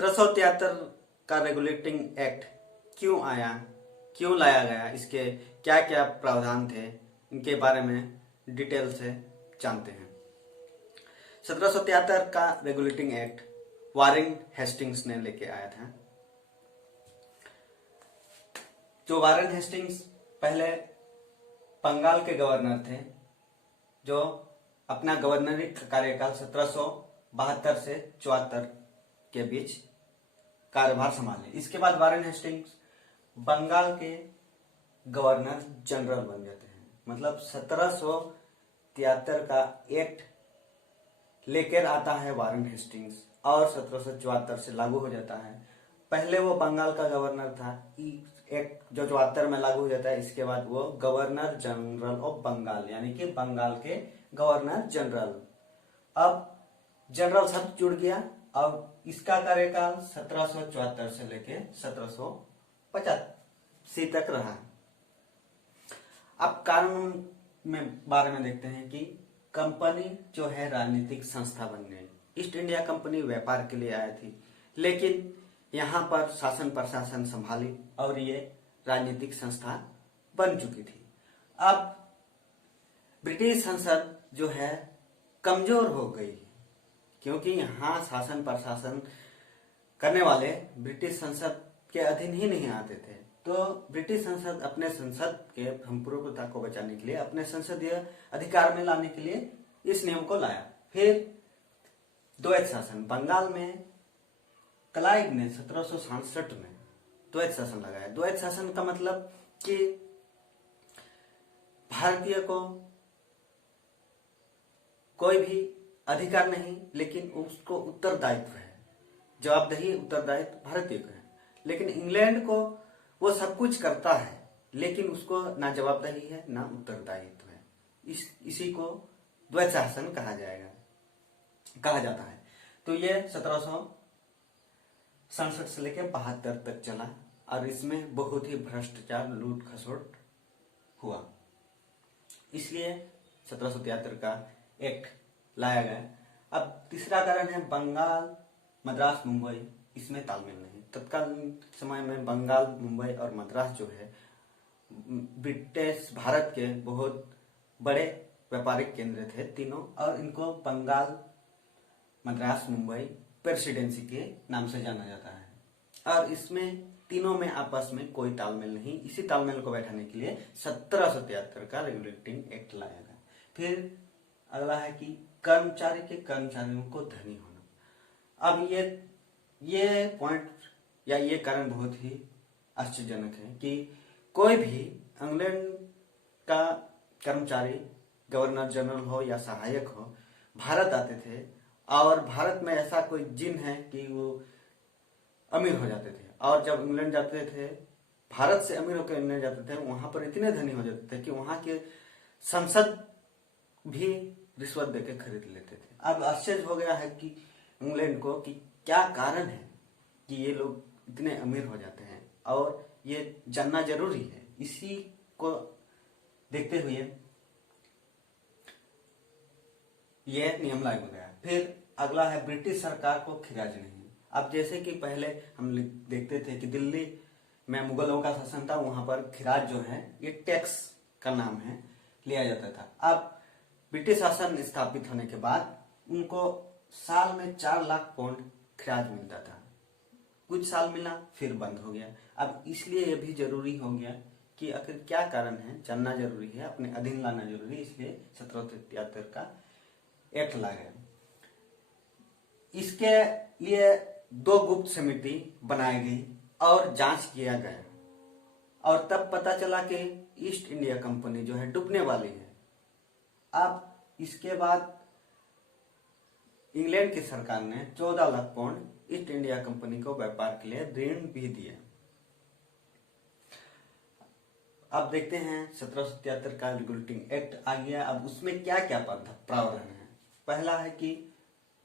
1773 का regulating act क्यों आया, क्यों लाया गया, इसके क्या क्या प्रावधान थे, इनके बारे में डिटेल से जानते हैं। 1773 का रेगुलेटिंग एक्ट वारेन हेस्टिंग्स ने लेके आया था। जो वारेन हेस्टिंग्स पहले बंगाल के गवर्नर थे, जो अपना गवर्नरी कार्यकाल 1772 से 74 के बीच कार्यभार संभाले। इसके बाद वारेन हेस्टिंग्स बंगाल के गवर्नर जनरल बन जाते हैं। मतलब 1773 का एक्ट लेकर आता है वारेन हेस्टिंग्स और 1774 से लागू हो जाता है। पहले वो बंगाल का गवर्नर था, एक्ट जो 74 में लागू हो जाता है। इसके बाद वो गवर्नर जनरल ऑफ बंगाल, यानी कि बंगाल के गवर्नर जनरल। अब जनरल शब्द जुड़ गया। अब इसका कार्यकाल 1774 से लेके 1785 तक रहा। अब कानून में बारे में देखते हैं कि कंपनी जो है राजनीतिक संस्था बन गई। ईस्ट इंडिया कंपनी व्यापार के लिए आई थी, लेकिन यहाँ पर शासन प्रशासन संभाली और ये राजनीतिक संस्था बन चुकी थी। अब ब्रिटिश संसद जो है कमजोर हो गई, क्योंकि यहाँ शासन प्रशासन करने वाले ब्रिटिश संसद के अधीन ही नहीं आते थे। तो ब्रिटिश संसद अपने संसद के संप्रभुता को बचाने के लिए, अपने संसदीय अधिकार में लाने के लिए इस नियम को लाया। फिर द्वैत शासन बंगाल में क्लाइव ने 1767 में द्वैत शासन लगाया। द्वैत शासन का मतलब कि भारतीय को कोई भी अधिकार नहीं, लेकिन उसको उत्तरदायित्व है, जवाबदेही उत्तरदायित्व भारतीय को है। लेकिन इंग्लैंड को वो सब कुछ करता है, लेकिन उसको ना जवाबदेही है ना उत्तरदायित्व है। इसी को द्वैत शासन कहा जाता है। तो ये 1767 से लेकर 72 तक चला और इसमें बहुत ही भ्रष्टाचार, लूट खसोट हुआ। इसलिए 1773 का एक्ट लाया गया। अब तीसरा कारण है बंगाल, मद्रास, मुंबई, इसमें तालमेल नहीं। तत्कालीन समय में बंगाल, मुंबई और मद्रास जो है ब्रिटिश भारत के बहुत बड़े व्यापारिक केंद्र थे तीनों, और इनको बंगाल, मद्रास, मुंबई प्रेसिडेंसी के नाम से जाना जाता है। और इसमें तीनों में आपस में कोई तालमेल नहीं। इसी तालमेल को बैठाने के लिए 1773 का रेगुलेटिंग एक्ट लाया गया। फिर अगला है कि कर्मचारी के कर्मचारियों को धनी होना। अब ये पॉइंट या ये कारण बहुत ही आश्चर्यजनक है कि कोई भी इंग्लैंड का कर्मचारी, गवर्नर जनरल हो या सहायक हो, भारत आते थे और भारत में ऐसा कोई जिन है कि वो अमीर हो जाते थे। और जब इंग्लैंड जाते थे, भारत से अमीर होकर इंग्लैंड जाते थे, वहां पर इतने धनी हो जाते थे कि वहां के संसद भी रिश्वत देकर खरीद लेते थे। अब आश्चर्य हो गया है कि इंग्लैंड को कि क्या कारण है कि ये लोग इतने अमीर हो जाते हैं, और ये जानना जरूरी है। इसी को देखते हुए यह नियम लागू हो गया। फिर अगला है ब्रिटिश सरकार को खिराज नहीं। अब जैसे कि पहले हम देखते थे कि दिल्ली में मुगलों का शासन था, वहां पर खिराज जो है ये टैक्स का नाम है, लिया जाता था। अब ब्रिटिश शासन स्थापित होने के बाद उनको साल में 4 लाख पाउंड खिराज मिलता था। कुछ साल मिला, फिर बंद हो गया। अब इसलिए यह भी जरूरी हो गया कि आखिर क्या कारण है, जानना जरूरी है, अपने अधीन लाना जरूरी है। इसलिए 1773 का एक्ट ला गया। इसके लिए 2 गुप्त समिति बनाई गई और जांच किया गया, और तब पता चला कि ईस्ट इंडिया कंपनी जो है डूबने वाली है। अब इसके बाद इंग्लैंड की सरकार ने 14 lakh pound east India company को व्यापार के लिए ऋण भी दिया। अब देखते हैं 1773 का रेगुलेटिंग एक्ट आ गया। अब उसमें क्या क्या प्रावधान है। पहला है कि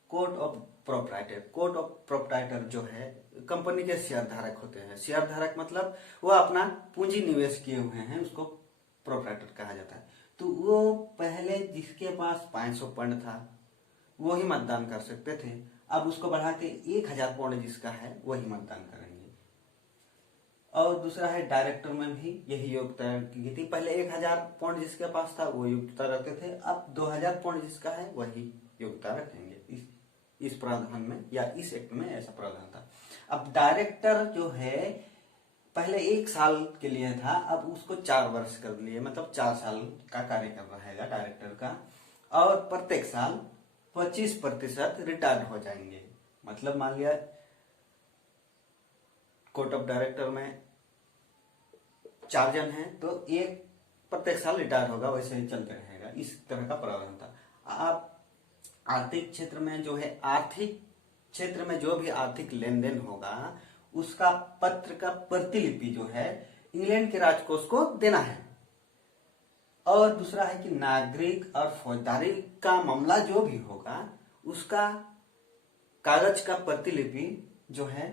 court of proprietor. Court of proprietor जो है कंपनी के शेयर धारक होते हैं। शेयर धारक मतलब वो अपना पूंजी निवेश किए हुए हैं, उसको प्रोप्राइटर कहा जाता है। तो वो पहले जिसके पास 500 फंड था वो ही मतदान कर सकते थे, अब उसको बढ़ा के 1000 पाउंड जिसका है वही मतदान करेंगे। और दूसरा है डायरेक्टर में भी यही योग्यता की गई थी। पहले 1000 पाउंड जिसके पास था वो योग्यता रखते थे, अब 2000 पाउंड जिसका है वही योग्यता रखेंगे। इस प्रावधान में या इस एक्ट में ऐसा प्रावधान था। अब डायरेक्टर जो है पहले 1 साल के लिए था, अब उसको 4 वर्ष कर दिए, मतलब 4 साल का कार्यकाल रहेगा डायरेक्टर का, और प्रत्येक साल 25% रिटायर्ड हो जाएंगे। मतलब मान लिया कोर्ट ऑफ डायरेक्टर में 4 जन हैं तो एक प्रत्येक साल रिटायर होगा, वैसे ही चलते रहेगा। इस तरह का प्रावधान था। आप आर्थिक क्षेत्र में जो है, आर्थिक क्षेत्र में जो भी आर्थिक लेन देन होगा उसका पत्र का प्रतिलिपि जो है इंग्लैंड के राजकोष को देना है। और दूसरा है कि नागरिक और फौजदारी का मामला जो भी होगा उसका कागज का प्रतिलिपि जो है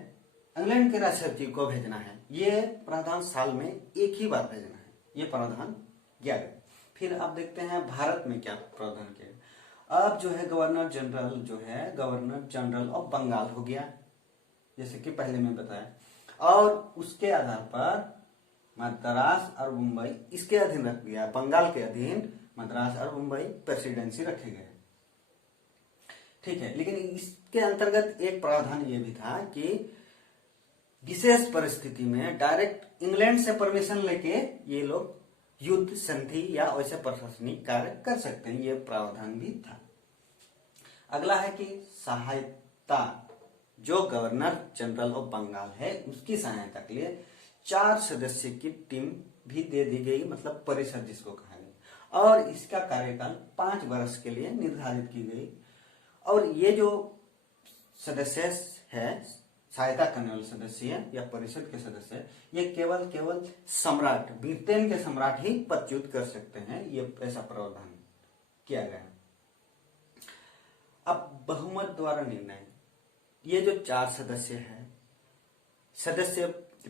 इंग्लैंड के राष्ट्रपति को भेजना है। ये प्रावधान साल में एक ही बार भेजना है, ये प्रावधान किया गया। फिर अब देखते हैं भारत में क्या प्रावधान किया। अब जो है गवर्नर जनरल जो है, गवर्नर जनरल ऑफ बंगाल हो गया, जैसे कि पहले मैं बताया, और उसके आधार पर मद्रास और मुंबई इसके अधीन रख दिया। बंगाल के अधीन मद्रास और मुंबई प्रेसिडेंसी रखे गए। ठीक है, लेकिन इसके अंतर्गत एक प्रावधान ये भी था कि विशेष परिस्थिति में डायरेक्ट इंग्लैंड से परमिशन लेके ये लोग युद्ध संधि या वैसे प्रशासनिक कार्य कर सकते हैं, ये प्रावधान भी था। अगला है कि सहायता, जो गवर्नर जनरल ऑफ बंगाल है उसकी सहायता के लिए 4 सदस्य की टीम भी दे दी गई, मतलब परिषद जिसको कहा गया, और इसका कार्यकाल 5 वर्ष के लिए निर्धारित की गई। और ये जो सदस्य है, सहायता करने वाले सदस्य या परिषद के सदस्य, ये केवल सम्राट, ब्रिटेन के सम्राट ही पदच्युत कर सकते हैं, ये ऐसा प्रावधान किया गया। अब बहुमत द्वारा निर्णय, ये जो 4 सदस्य है, सदस्य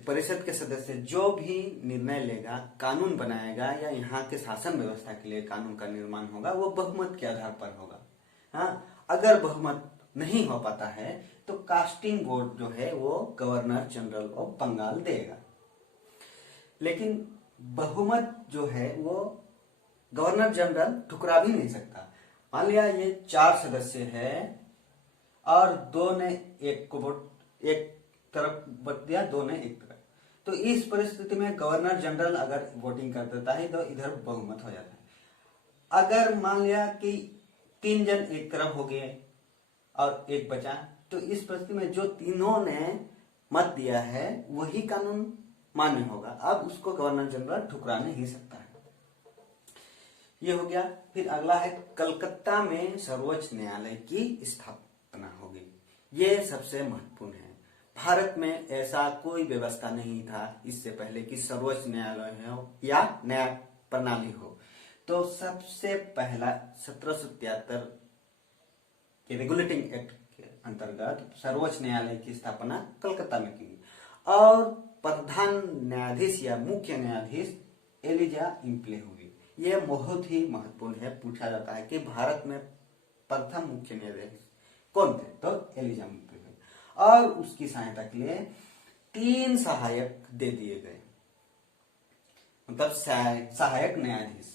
परिषद के सदस्य जो भी निर्णय लेगा, कानून बनाएगा या यहाँ के शासन व्यवस्था के लिए कानून का निर्माण होगा, वो बहुमत के आधार पर होगा। हाँ, अगर बहुमत नहीं हो पाता है तो कास्टिंग वोट जो है वो गवर्नर जनरल ऑफ बंगाल देगा। लेकिन बहुमत जो है वो गवर्नर जनरल ठुकरा भी नहीं सकता। मान लिया ये 4 सदस्य है और 2 ने 1 को वोट एक तरफ वोट दिया, 2 ने एक तरफ, तो इस परिस्थिति में गवर्नर जनरल अगर वोटिंग कर देता है तो इधर बहुमत हो जाता है। अगर मान लिया कि 3 जन एक तरफ हो गए और 1 बचा, तो इस परिस्थिति में जो तीनों ने मत दिया है वही कानून मान्य होगा। अब उसको गवर्नर जनरल ठुकरा नहीं सकता है। ये हो गया। फिर अगला है कलकत्ता में सर्वोच्च न्यायालय की स्थापना होगी। ये सबसे महत्वपूर्ण है। भारत में ऐसा कोई व्यवस्था नहीं था इससे पहले कि सर्वोच्च न्यायालय हो या न्याय प्रणाली हो। तो सबसे पहला 1773 के रेगुलेटिंग एक्ट के अंतर्गत सर्वोच्च न्यायालय की स्थापना कलकत्ता में की और प्रधान न्यायाधीश या मुख्य न्यायाधीश एलिजा इम्प्ले हुई। ये बहुत ही महत्वपूर्ण है। पूछा जाता है कि भारत में प्रथम मुख्य न्यायाधीश कौन थे, तो एलिजा इम्प्ले हुई। और उसकी सहायता के लिए 3 सहायक दे दिए गए, मतलब सहायक न्यायाधीश।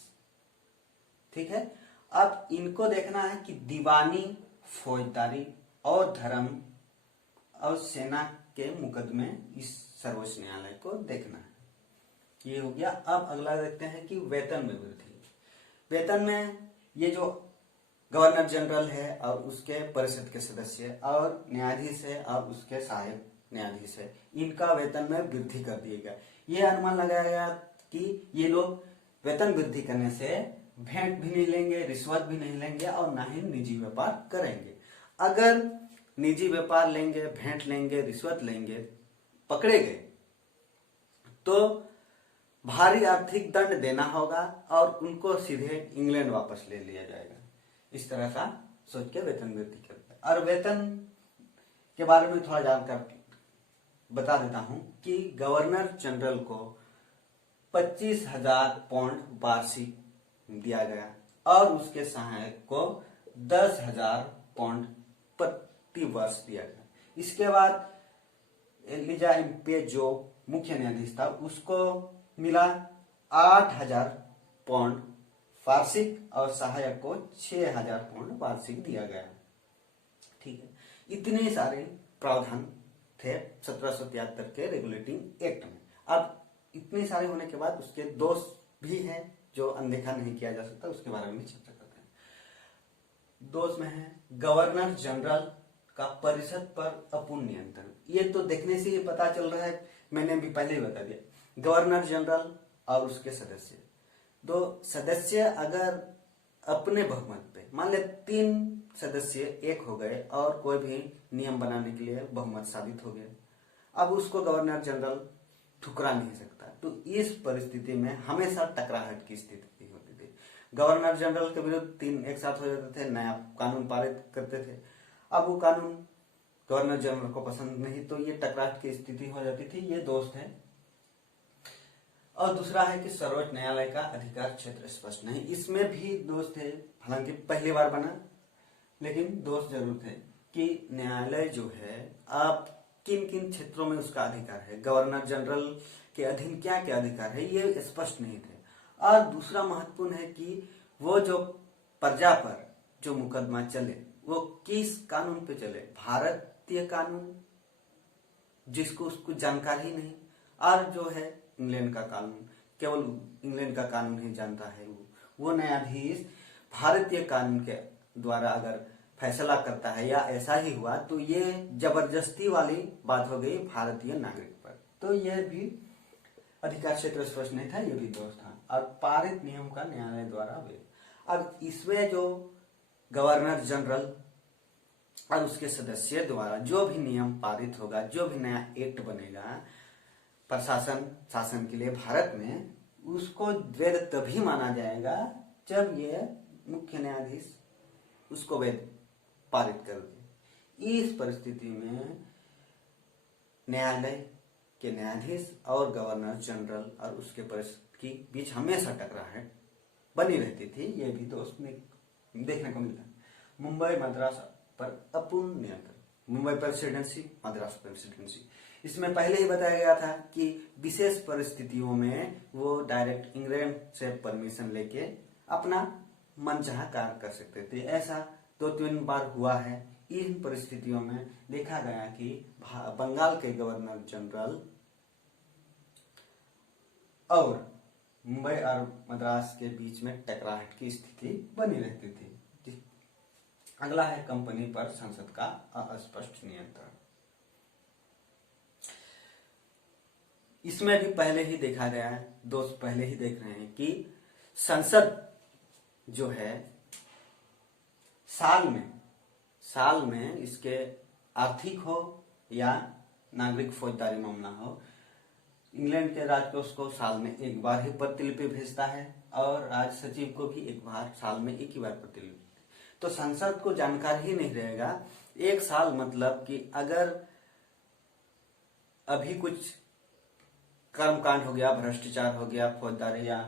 ठीक है, अब इनको देखना है कि दीवानी, फौजदारी और धर्म और सेना के मुकदमे इस सर्वोच्च न्यायालय को देखना है। ये हो गया। अब अगला देखते हैं कि वेतन में वृद्धि। वेतन में ये जो गवर्नर जनरल है और उसके परिषद के सदस्य और न्यायाधीश है और उसके सहायक न्यायाधीश है, इनका वेतन में वृद्धि कर दिया गया। ये अनुमान लगाया गया कि ये लोग वेतन वृद्धि करने से भेंट भी नहीं लेंगे, रिश्वत भी नहीं लेंगे और ना ही निजी व्यापार करेंगे। अगर निजी व्यापार लेंगे, भेंट लेंगे, रिश्वत लेंगे, पकड़े गए तो भारी आर्थिक दंड देना होगा और उनको सीधे इंग्लैंड वापस ले लिया जाएगा। इस तरह का सोच के वेतन वृद्धि करते हैं। और वेतन के बारे में थोड़ा जानकर बता देता हूं कि गवर्नर जनरल को 25,000 पाउंड वार्षिक दिया गया और उसके सहायक को 10,000 पाउंड वर्ष दिया गया। इसके बाद एलिजा इम्पे जो मुख्य न्यायाधीश था उसको मिला 8,000 पाउंड वार्षिक और सहायक को 6,000 पाउंड वार्षिक दिया गया। ठीक है, इतने सारे प्रावधान थे 1773 के रेगुलेटिंग एक्ट में। अब इतने सारे होने के बाद उसके दोष भी हैं जो अनदेखा नहीं किया जा सकता, उसके बारे में चर्चा करते हैं। दोष में है गवर्नर जनरल का परिषद पर अपूर्ण नियंत्रण। ये तो देखने से ही पता चल रहा है, मैंने भी पहले ही बता दिया। गवर्नर जनरल और उसके सदस्य, दो सदस्य अगर अपने बहुमत पे, मान ले 3 सदस्य एक हो गए और कोई भी नियम बनाने के लिए बहुमत साबित हो गया, अब उसको गवर्नर जनरल ठुकरा नहीं सकता। तो इस परिस्थिति में हमेशा टकराहट की स्थिति होती थी। गवर्नर जनरल के विरुद्ध 3 एक साथ हो जाते थे, नया कानून पारित करते थे। अब वो कानून गवर्नर जनरल को पसंद नहीं, तो ये टकराहट की स्थिति हो जाती थी। ये दोष है। और दूसरा है कि सर्वोच्च न्यायालय का अधिकार क्षेत्र स्पष्ट नहीं। इसमें भी दोष थे, हालांकि पहली बार बना, लेकिन दोष जरूर थे कि न्यायालय जो है अब किन किन क्षेत्रों में उसका अधिकार है, गवर्नर जनरल के अधीन क्या क्या अधिकार है, ये स्पष्ट नहीं थे। और दूसरा महत्वपूर्ण है कि वो जो प्रजा पर जो मुकदमा चले वो किस कानून पे चले, भारतीय कानून जिसको उसको जानकारी नहीं, और जो है इंग्लैंड का कानून, केवल इंग्लैंड का कानून ही जानता है। वो न्यायाधीश भारतीय कानून के द्वारा अगर फैसला करता है या ऐसा ही हुआ तो ये जबरदस्ती वाली बात हो गई भारतीय नागरिक पर। तो यह भी अधिकार क्षेत्र स्पष्ट नहीं था, ये भी दोष था। और पारित नियम का न्यायालय द्वारा वे, अब इसमें जो गवर्नर जनरल और उसके सदस्य द्वारा जो भी नियम पारित होगा, जो भी नया एक्ट बनेगा प्रशासन शासन के लिए भारत में, उसको वैध तभी माना जाएगा जब ये मुख्य न्यायाधीश उसको वैध पारित कर दे। इस परिस्थिति में न्यायालय के न्यायाधीश और गवर्नर जनरल और उसके परिषद के बीच हमेशा टकराहट बनी रहती थी। ये भी दोस्त देखने को मिलता है। मुंबई मद्रास पर अपूर्ण नियंत्रण, मुंबई प्रेसिडेंसी, मद्रास प्रेसिडेंसी, इसमें पहले ही बताया गया था कि विशेष परिस्थितियों में वो डायरेक्ट इंग्लैंड से परमिशन लेके अपना मनचाहा कार्य कर सकते थे। ऐसा 2-3 बार हुआ है। इन परिस्थितियों में देखा गया कि बंगाल के गवर्नर जनरल और मुंबई और मद्रास के बीच में टकराहट की स्थिति बनी रहती थी। अगला है कंपनी पर संसद का अस्पष्ट नियंत्रण। इसमें भी पहले ही देखा गया है, दोस्त पहले ही देख रहे हैं कि संसद जो है साल में इसके आर्थिक हो या नागरिक फौजदारी मामला हो, इंग्लैंड के राजकोष को साल में एक बार ही प्रतिलिपि भेजता है और राज सचिव को भी एक बार साल में एक ही बार प्रतिलिपि। तो संसद को जानकारी ही नहीं रहेगा। एक साल मतलब कि अगर अभी कुछ कर्मकांड हो गया, भ्रष्टाचार हो गया, फौजदारी या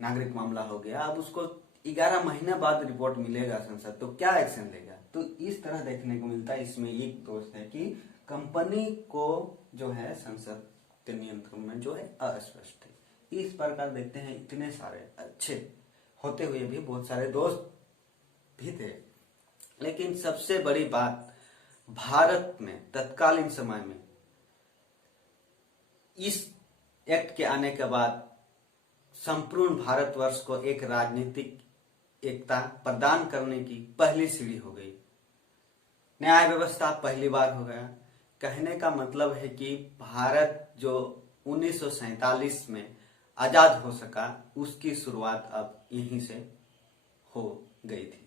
नागरिक मामला हो गया, अब उसको 11 महीने बाद रिपोर्ट मिलेगा संसद, तो क्या एक्शन लेगा। तो इस तरह देखने को मिलता है। इसमें एक दोष है कि कंपनी को जो है संसद के नियंत्रण में जो है अस्पष्ट है। इस प्रकार देखते हैं इतने सारे अच्छे होते हुए भी बहुत सारे दोष भी थे। लेकिन सबसे बड़ी बात, भारत में तत्कालीन समय में इस एक्ट के आने के बाद संपूर्ण भारतवर्ष को एक राजनीतिक एकता प्रदान करने की पहली सीढ़ी हो गई। न्याय व्यवस्था पहली बार हो गया। कहने का मतलब है कि भारत जो 1947 में आजाद हो सका, उसकी शुरुआत अब यहीं से हो गई थी।